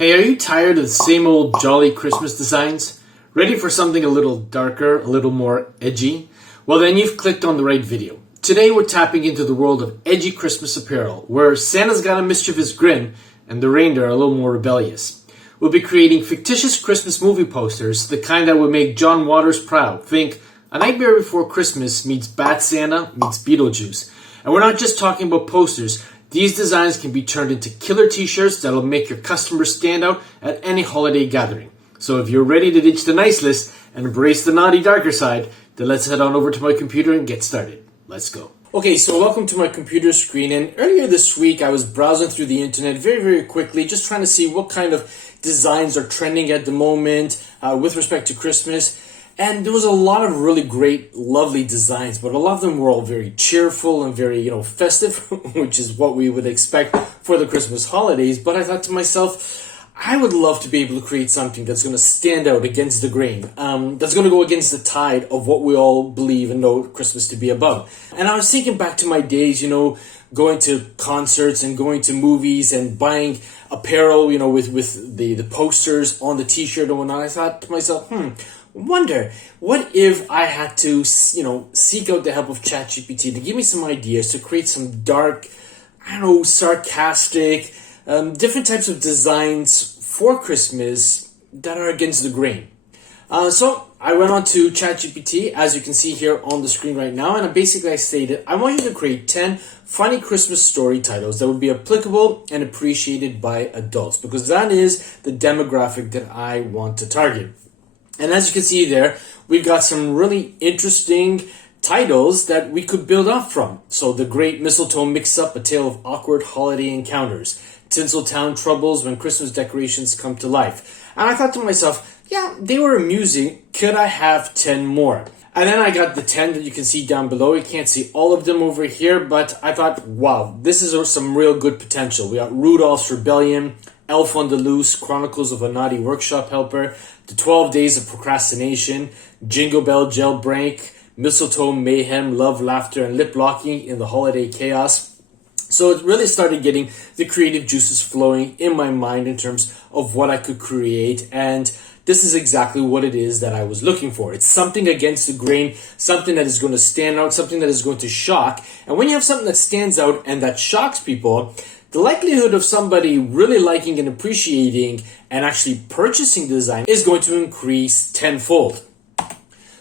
Hey, are you tired of the same old jolly Christmas designs? Ready for something a little darker, a little more edgy? Well, then you've clicked on the right video. Today we're tapping into the world of edgy Christmas apparel, where Santa's got a mischievous grin and the reindeer are a little more rebellious. We'll be creating fictitious Christmas movie posters, the kind that would make John Waters proud. Think A Nightmare Before Christmas meets Bad Santa meets Beetlejuice. And we're not just talking about posters. These designs can be turned into killer t-shirts that'll make your customers stand out at any holiday gathering. So if you're ready to ditch the nice list and embrace the naughty darker side, then let's head on over to my computer and get started. Let's go. Okay, so welcome to my computer screen. And earlier this week, I was browsing through the internet very quickly, just trying to see what kind of designs are trending at the moment with respect to Christmas. And there was a lot of really great, lovely designs, but a lot of them were all very cheerful and very, festive, which is what we would expect for the Christmas holidays. But I thought to myself, I would love to be able to create something that's going to stand out against the grain, that's going to go against the tide of what we all believe and know Christmas to be about. And I was thinking back to my days, going to concerts and going to movies and buying apparel, with the posters on the t-shirt and whatnot. I thought to myself, wonder, what if I had to, seek out the help of ChatGPT to give me some ideas to create some dark, sarcastic, different types of designs for Christmas that are against the grain. So I went on to ChatGPT, as you can see here on the screen right now, and I stated, I want you to create 10 funny Christmas story titles that would be applicable and appreciated by adults, because that is the demographic that I want to target. And as you can see there, we've got some really interesting titles that we could build off from. So The Great Mistletoe Mix-Up, a tale of awkward holiday encounters. Tinseltown Troubles, when Christmas decorations come to life. And I thought to myself, yeah, they were amusing. Could I have 10 more? And then I got the 10 that you can see down below. You can't see all of them over here, but I thought, wow, this is some real good potential. We got Rudolph's Rebellion, Elf on the Loose, Chronicles of a Naughty Workshop Helper, The 12 Days of Procrastination, Jingle Bell Jailbreak, Mistletoe Mayhem, Love, Laughter, and Lip Locking in the Holiday Chaos. So it really started getting the creative juices flowing in my mind in terms of what I could create, and this is exactly what it is that I was looking for. It's something against the grain, something that is going to stand out, something that is going to shock. And when you have something that stands out and that shocks people, the likelihood of somebody really liking and appreciating and actually purchasing the design is going to increase tenfold.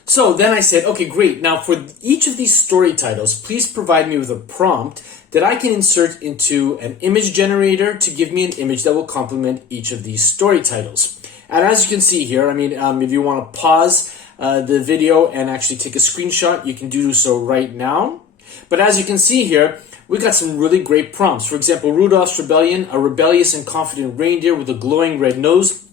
So then I said, okay, great. Now for each of these story titles, please provide me with a prompt that I can insert into an image generator to give me an image that will complement each of these story titles. And as you can see here, if you want to pause the video and actually take a screenshot, you can do so right now. But as you can see here, we got some really great prompts. For example, Rudolph's Rebellion, a rebellious and confident reindeer with a glowing red nose,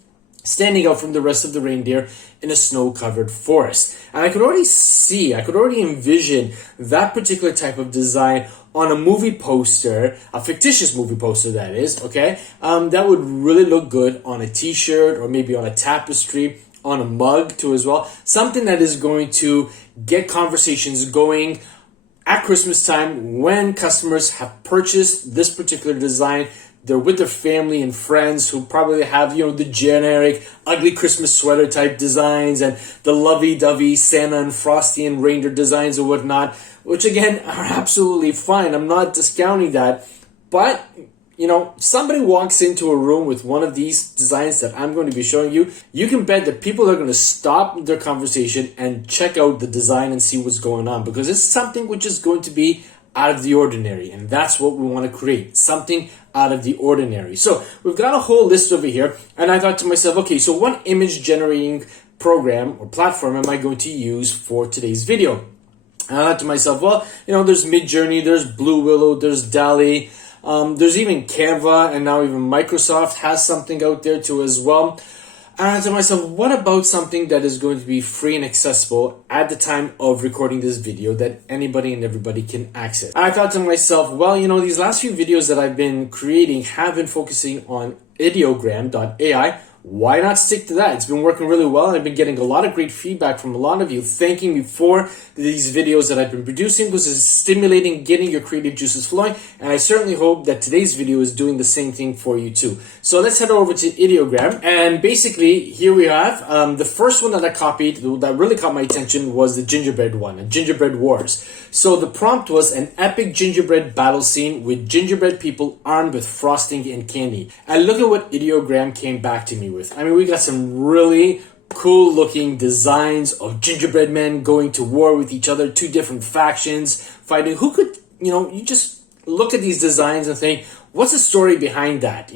standing out from the rest of the reindeer in a snow-covered forest. And I could already envision that particular type of design on a movie poster, a fictitious movie poster that is, okay? That would really look good on a t-shirt or maybe on a tapestry, on a mug too as well. Something that is going to get conversations going at Christmas time when customers have purchased this particular design. They're with their family and friends who probably have, the generic ugly Christmas sweater type designs and the lovey-dovey Santa and Frosty and reindeer designs or whatnot, which again are absolutely fine. I'm not discounting that. But, somebody walks into a room with one of these designs that I'm going to be showing you, you can bet that people are going to stop their conversation and check out the design and see what's going on, because it's something which is going to be out of the ordinary, and that's what we want to create, something out of the ordinary. So we've got a whole list over here, and I thought to myself, okay, so what image generating program or platform am I going to use for today's video? And I thought to myself, well, there's Midjourney, there's Blue Willow, there's DALL-E, there's even Canva, and now even Microsoft has something out there too as well. And I thought to myself, what about something that is going to be free and accessible at the time of recording this video that anybody and everybody can access? And I thought to myself, well, these last few videos that I've been creating have been focusing on ideogram.ai, why not stick to that? It's been working really well, and I've been getting a lot of great feedback from a lot of you thanking me for these videos that I've been producing, because it's stimulating, getting your creative juices flowing, and I certainly hope that today's video is doing the same thing for you too. So let's head over to ideogram, and basically here we have the first one that I copied that really caught my attention was the gingerbread one, Gingerbread Wars. So the prompt was an epic gingerbread battle scene with gingerbread people armed with frosting and candy. And look at what ideogram came back to me with. I mean, we got some really cool looking designs of gingerbread men going to war with each other, two different factions fighting. Who could, you just look at these designs and think, what's the story behind that?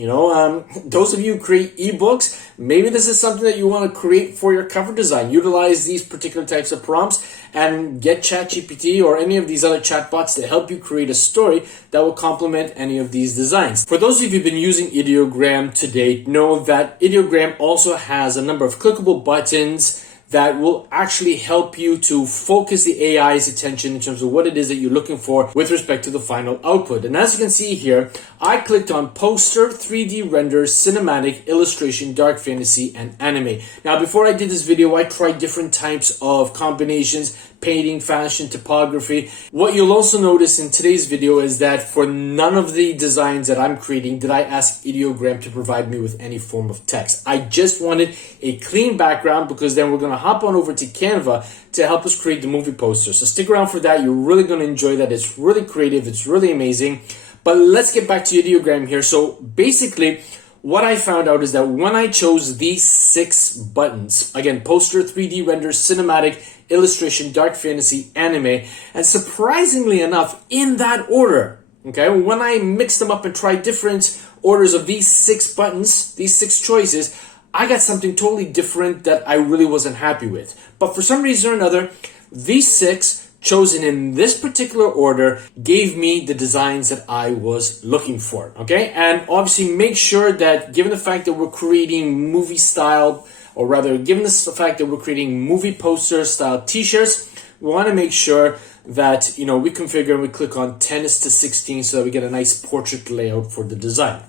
Those of you who create ebooks, maybe this is something that you want to create for your cover design. Utilize these particular types of prompts and get ChatGPT or any of these other chatbots to help you create a story that will complement any of these designs. For those of you who've been using ideogram to date, know that ideogram also has a number of clickable buttons that will actually help you to focus the AI's attention in terms of what it is that you're looking for with respect to the final output. And as you can see here, I clicked on poster, 3D render, cinematic, illustration, dark fantasy, and anime. Now, before I did this video, I tried different types of combinations, painting, fashion, typography. What you'll also notice in today's video is that for none of the designs that I'm creating did I ask ideogram to provide me with any form of text. I just wanted a clean background, because then we're going to hop on over to Canva to help us create the movie poster. So stick around for that. You're really going to enjoy that. It's really creative. It's really amazing. But let's get back to ideogram here. So basically, what I found out is that when I chose these 6 buttons, again, poster, 3D render, cinematic, illustration, dark fantasy, anime, and surprisingly enough, in that order, okay, when I mixed them up and tried different orders of these 6 buttons, these 6 choices, I got something totally different that I really wasn't happy with. But for some reason or another, these 6 chosen in this particular order gave me the designs that I was looking for, okay? And obviously make sure that, given the fact that we're creating movie style, or rather given the fact that we're creating movie poster style t-shirts, we want to make sure that, we configure and we click on 10:16 so that we get a nice portrait layout for the design.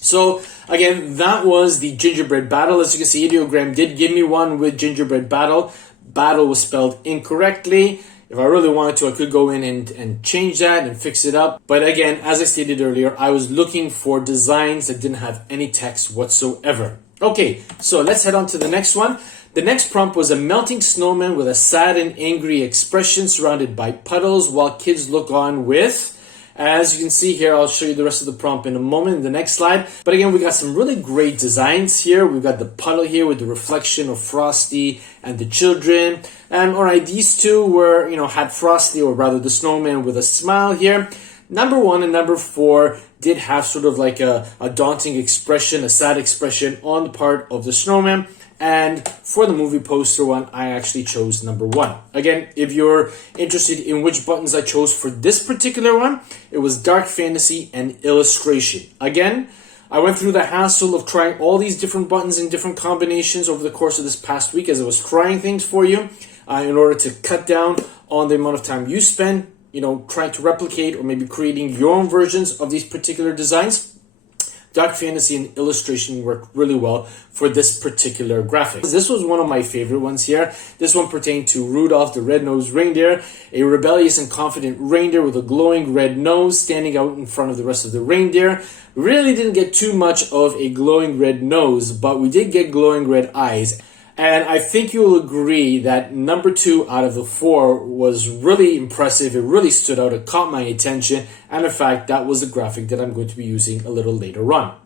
So again, that was the gingerbread battle. As you can see, ideogram did give me one with gingerbread battle. Battle was spelled incorrectly. If I really wanted to, I could go in and change that and fix it up. But again, as I stated earlier, I was looking for designs that didn't have any text whatsoever. Okay, so let's head on to the next one. The next prompt was a melting snowman with a sad and angry expression surrounded by puddles while kids look on with... As you can see here, I'll show you the rest of the prompt in a moment in the next slide. But again, we got some really great designs here. We've got the puddle here with the reflection of Frosty and the children. All right, these two were, had Frosty, or rather the snowman, with a smile here. Number 1 and number 4 did have sort of like a daunting expression, a sad expression on the part of the snowman. And for the movie poster one, I actually chose number 1. Again, if you're interested in which buttons I chose for this particular one, it was dark fantasy and illustration. Again, I went through the hassle of trying all these different buttons in different combinations over the course of this past week as I was trying things for you in order to cut down on the amount of time you spend, trying to replicate or maybe creating your own versions of these particular designs. Dark fantasy and illustration worked really well for this particular graphic. This was one of my favorite ones here. This one pertained to Rudolph the Red-Nosed Reindeer, a rebellious and confident reindeer with a glowing red nose standing out in front of the rest of the reindeer. Really didn't get too much of a glowing red nose, but we did get glowing red eyes. And I think you'll agree that number 2 out of the 4 was really impressive. It really stood out. It caught my attention. And in fact, that was the graphic that I'm going to be using a little later on.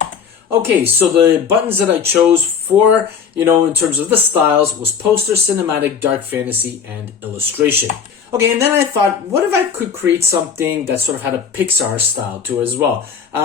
Okay, so the buttons that I chose for, in terms of the styles was poster, cinematic, dark fantasy, and illustration. Okay, and then I thought, what if I could create something that sort of had a Pixar style to it as well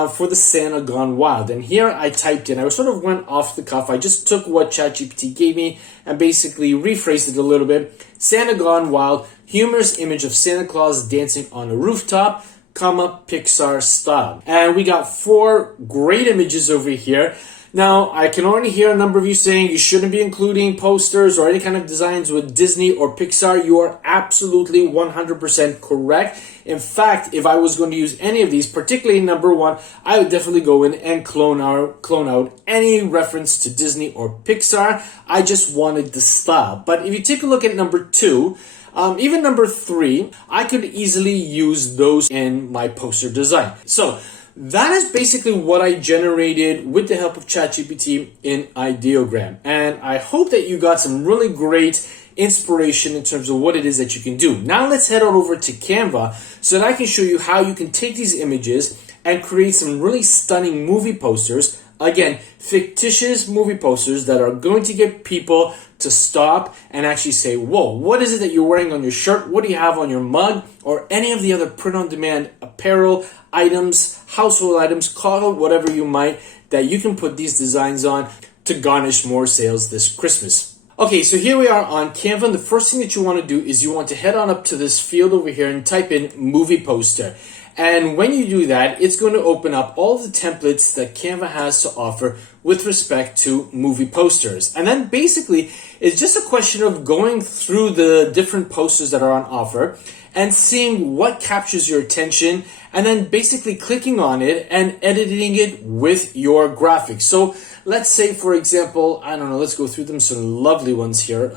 for the Santa Gone Wild? And here I typed in, I sort of went off the cuff. I just took what ChatGPT gave me and basically rephrased it a little bit. Santa Gone Wild, humorous image of Santa Claus dancing on a rooftop, Pixar style. And we got 4 great images over here. Now, I can already hear a number of you saying you shouldn't be including posters or any kind of designs with Disney or Pixar. You are absolutely 100% correct. In fact, if I was going to use any of these, particularly number one, I would definitely go in and clone out any reference to Disney or Pixar. I just wanted the style. But if you take a look at number two, even number three, I could easily use those in my poster design. So that is basically what I generated with the help of ChatGPT in Ideogram. And I hope that you got some really great inspiration in terms of what it is that you can do. Now let's head on over to Canva so that I can show you how you can take these images and create some really stunning movie posters. Again, fictitious movie posters that are going to get people to stop and actually say, whoa, what is it that you're wearing on your shirt? What do you have on your mug? Or any of the other print-on-demand apparel items, household items, call it whatever you might, that you can put these designs on to garnish more sales this Christmas. Okay, so here we are on Canva. And the first thing that you want to do is you want to head on up to this field over here and type in movie poster. And when you do that, it's going to open up all of the templates that Canva has to offer with respect to movie posters. And then basically, it's just a question of going through the different posters that are on offer and seeing what captures your attention, and then basically clicking on it and editing it with your graphics. So let's say, for example, I don't know, let's go through them, some lovely ones here.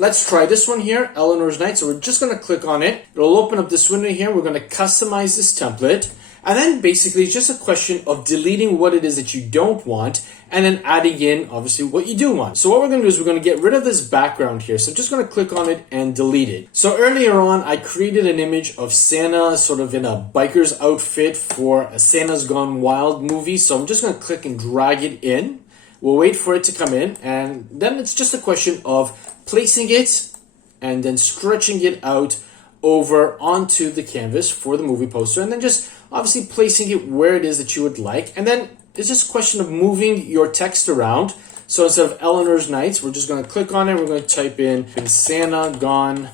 Let's try this one here, Eleanor's Night. So we're just going to click on it. It'll open up this window here. We're going to customize this template. And then basically it's just a question of deleting what it is that you don't want and then adding in, obviously, what you do want. So what we're going to do is we're going to get rid of this background here. So I'm just going to click on it and delete it. So earlier on, I created an image of Santa sort of in a biker's outfit for a Santa's Gone Wild movie. So I'm just going to click and drag it in. We'll wait for it to come in. And then it's just a question of placing it and then stretching it out over onto the canvas for the movie poster, and then just obviously placing it where it is that you would like. And then it's just a question of moving your text around. So instead of Eleanor's Nights, we're just going to click on it. We're going to type in Santa Gone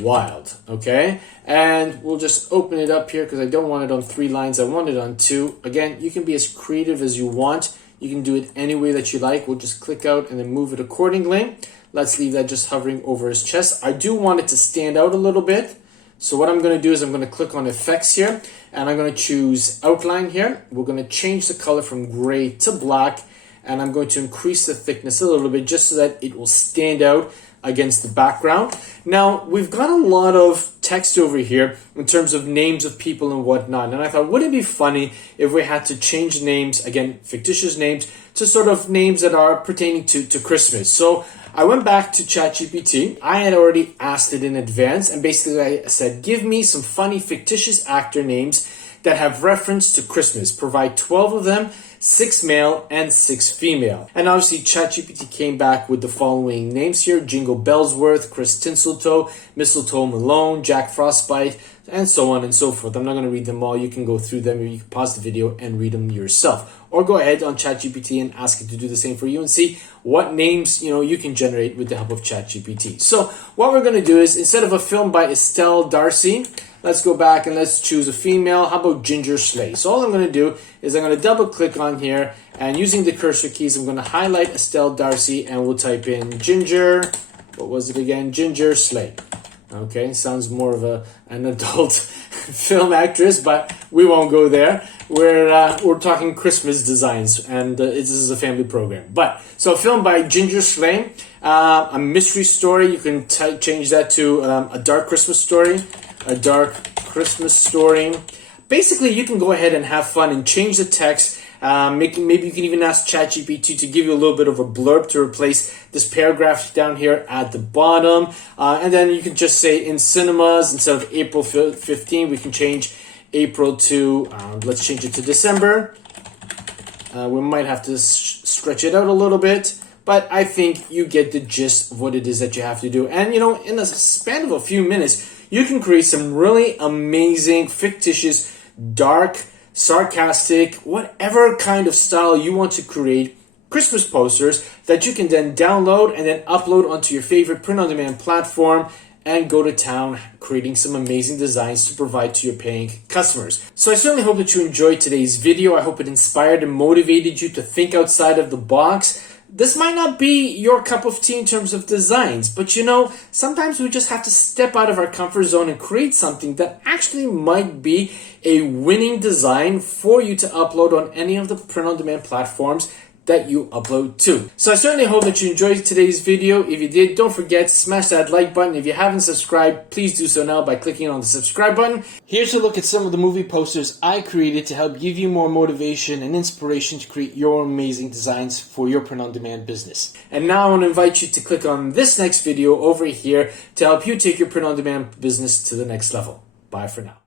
Wild. Okay. And we'll just open it up here because I don't want it on 3 lines. I want it on 2. Again, you can be as creative as you want. You can do it any way that you like. We'll just click out and then move it accordingly. Let's leave that just hovering over his chest. I do want it to stand out a little bit. So what I'm going to do is I'm going to click on effects here and I'm going to choose outline here. We're going to change the color from gray to black, and I'm going to increase the thickness a little bit just so that it will stand out against the background. Now, we've got a lot of text over here in terms of names of people and whatnot. And I thought, wouldn't it be funny if we had to change names, again, fictitious names, to sort of names that are pertaining to Christmas. So I went back to ChatGPT. I had already asked it in advance, and basically I said, give me some funny fictitious actor names that have reference to Christmas. Provide 12 of them, 6 male and 6 female. And obviously ChatGPT came back with the following names here: Jingle Bellsworth, Chris Tinseltoe, Mistletoe Malone, Jack Frostbite, and so on and so forth. I'm not going to read them all. You can go through them, or you can pause the video and read them yourself. Or go ahead on ChatGPT and ask it to do the same for you and see what names you can generate with the help of ChatGPT. So what we're going to do is, instead of a film by Estelle Darcy, let's go back and let's choose a female. How about Ginger Slay? So all I'm going to do is I'm going to double click on here, and using the cursor keys, I'm going to highlight Estelle Darcy, and we'll type in Ginger, what was it again? Ginger Slay. Okay, sounds more of an adult film actress, but we won't go there. We're talking Christmas designs, and this is a family program. But so a film by Ginger Slay, a mystery story. You can change that to a dark Christmas story. A dark Christmas story. Basically, you can go ahead and have fun and change the text. Maybe you can even ask ChatGPT to give you a little bit of a blurb to replace this paragraph down here at the bottom. And then you can just say, in cinemas, instead of April 15, we can change April to, let's change it to December. We might have to stretch it out a little bit, but I think you get the gist of what it is that you have to do. And, in a span of a few minutes, you can create some really amazing, fictitious, dark, sarcastic, whatever kind of style you want to create Christmas posters that you can then download and then upload onto your favorite print-on-demand platform and go to town creating some amazing designs to provide to your paying customers. So I certainly hope that you enjoyed today's video. I hope it inspired and motivated you to think outside of the box. This might not be your cup of tea in terms of designs, but sometimes we just have to step out of our comfort zone and create something that actually might be a winning design for you to upload on any of the print-on-demand platforms that you upload to. So I certainly hope that you enjoyed today's video. If you did, don't forget, smash that like button. If you haven't subscribed, please do so now by clicking on the subscribe button. Here's a look at some of the movie posters I created to help give you more motivation and inspiration to create your amazing designs for your print-on-demand business. And now I want to invite you to click on this next video over here to help you take your print-on-demand business to the next level. Bye for now.